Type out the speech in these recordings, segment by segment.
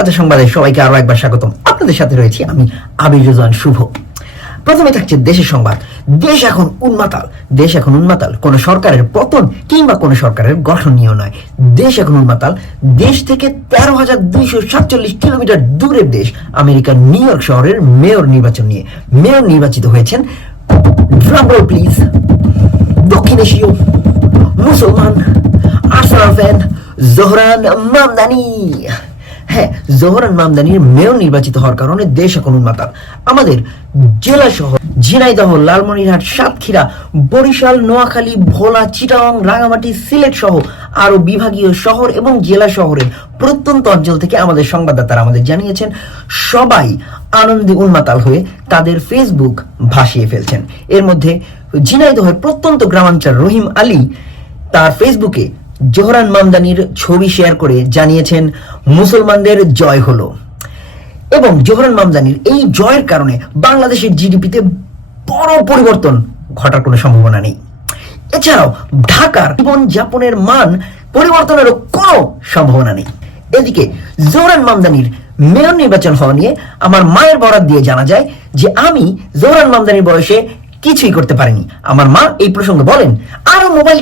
তাজা সংবাদে সবাইকে আরো একবার স্বাগতম। আপনাদের সাথে রয়েছি আমি আবির রেজওয়ান শুভ। প্রথমে থাকছে দেশের সংবাদ। দেশ এখন উন্মাতাল। কোন সরকারের পতন কিংবা কোন সরকারের গঠন নিয়েও নয়। দেশ এখন উন্মাতাল। দেশ থেকে 13,247 কিলোমিটার দূরের দেশ আমেরিকার নিউ ইয়র্ক শহরের মেয়র নির্বাচন নিয়ে। মেয়র নির্বাচিত হয়েছেন, ড্রাম রোল প্লিজ, দক্ষিণ এশীয় মুসলমান আর্সেনাল ফ্যান জোহরান মামদানি। হ্যাঁ, জোহরান মামদানির মেয়র নির্বাচিত হওয়ার কারণে দেশ এখন উন্মাতাল। আমাদের জেলা শহর ঝিনাইদহ, লালমনিরহাট, সাতক্ষীরা, বরিশাল, নোয়াখালী, ভোলা, চিটাগাং, রাঙামাটি, সিলেট সহ আরো বিভাগীয় শহর এবং জেলা শহরের প্রত্যন্ত অঞ্চল থেকে আমাদের সংবাদদাতারা আমাদের জানিয়েছেন, সবাই আনন্দে উন্মাতাল হয়ে তাদের ফেসবুক ভাসিয়ে ফেলছেন। এর মধ্যে ঝিনাইদহের প্রত্যন্ত গ্রামাঞ্চল রহিম আলী তার ফেসবুকে জোহরান মামদানির ছবি শেয়ার করে জানিয়েছেন, মুসলমানদের জয় হলো। এবং জোহরান মামদানির এই জয়ের কারণে বাংলাদেশের জিডিপিতে বড় পরিবর্তন ঘটার কোনো সম্ভাবনা নেই। এছাড়াও ঢাকার জীবনযাপনের মান পরিবর্তনেরও কোনো সম্ভাবনা নেই। এদিকে জোহরান মামদানির মেয়র নির্বাচন হওয়া নিয়ে আমার মায়ের বরাত দিয়ে জানা যায় যে আমি জোহরান মামদানির বয়সে কিছুই করতে পারিনি। আমার মা এই প্রসঙ্গে বলেন, আরো মোবাইল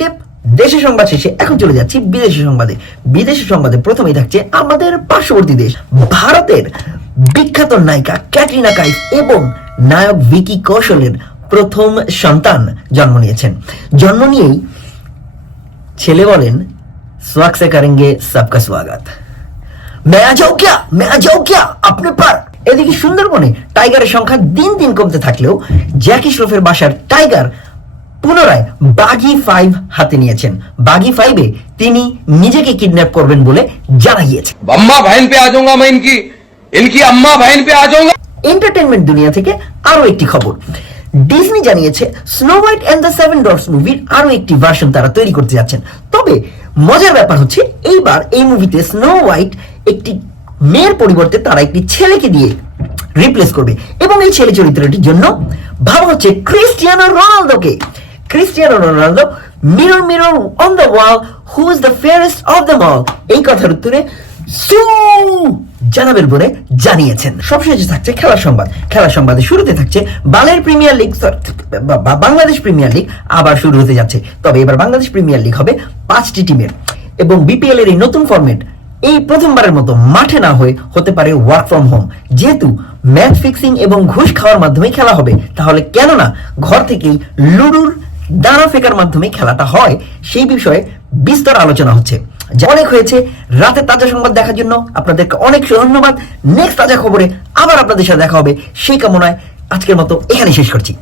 টেপ। দেশের সংবাদ শেষে এখন চলে যাচ্ছি বিদেশি সংবাদে। বিদেশি সংবাদে প্রথমেই থাকছে আমাদের পার্শ্ববর্তী দেশ ভারতের বিখ্যাত নায়িকা ক্যাটরিনা কাইফ এবং নায়ক ভিকি কৌশলের প্রথম সন্তান জন্ম নিয়েছেন। জন্ম নিয়েই ছেলে বলেন, स्वागत से करेंगे सबका स्वागत, मैं आ जाऊं क्या अपने पर। এদিকে সুন্দরবনে টাইগারের সংখ্যা দিন দিন কমতে থাকলেও জ্যাকি শ্রফের বাসার টাইগার পুনরায় বাগি 5 হাতে নিয়েছেন। বাগি 5-এ তিনি নিজেকে কিডন্যাপ করবেন বলে জানা গিয়েছে। अम्मा बहन पे आ जाऊंगा मैं, इनकी अम्मा बहन पे आ जाऊंगा। এন্টারটেইনমেন্ট দুনিয়া থেকে আরো একটি খবর। ডিজনি জানিয়েছে স্নো হোয়াইট এন্ড দ্য 7 ডটস মুভির আরো একটি ভার্সন তারা তৈরি করতে যাচ্ছেন। তবে মজার ব্যাপার হচ্ছে, এইবার এই মুভিতে স্নো হোয়াইট একটি মেয়ের পরিবর্তে তারা একটি ছেলেকে দিয়ে রিপ্লেস করবে এবং এই ছেলে চরিত্রটির জন্য ভাবা হচ্ছে Cristiano Ronaldo. Mirror mirror on the wall, who is the ফেয়ারেস্ট of the all, এই কথার উত্তরে সু জানাবেন বলে জানিয়েছেন। সবশেষে থাকছে খেলার সংবাদে শুরুতে থাকছে বাংলাদেশ প্রিমিয়ার লিগ আবার শুরু হতে যাচ্ছে। তবে এবার বাংলাদেশ প্রিমিয়ার লিগ হবে 5টি টিমের এবং বিপিএল এর এই নতুন ফরম্যাট এই প্রথমবারের মতো মাঠে না হতে পারে ওয়ার্ক ফ্রম হোম। যেহেতু ম্যাচ ফিক্সিং এবং ঘুষ খাওয়ার মাধ্যমে খেলা হবে, তাহলে কেন না ঘর থেকেই লুডুর দানা ফেকার মাধ্যমে খেলাটা হয়, সেই বিষয়ে বিস্তর আলোচনা হচ্ছে। অনেক হয়েছে। রাতের তাজা সংবাদ দেখার জন্য আপনাদেরকে অনেক ধন্যবাদ। নেক্সট তাজা খবরে আবার আপনাদের সাথে দেখা হবে সেই কামনায় আজকের মতো এখানে শেষ করছি।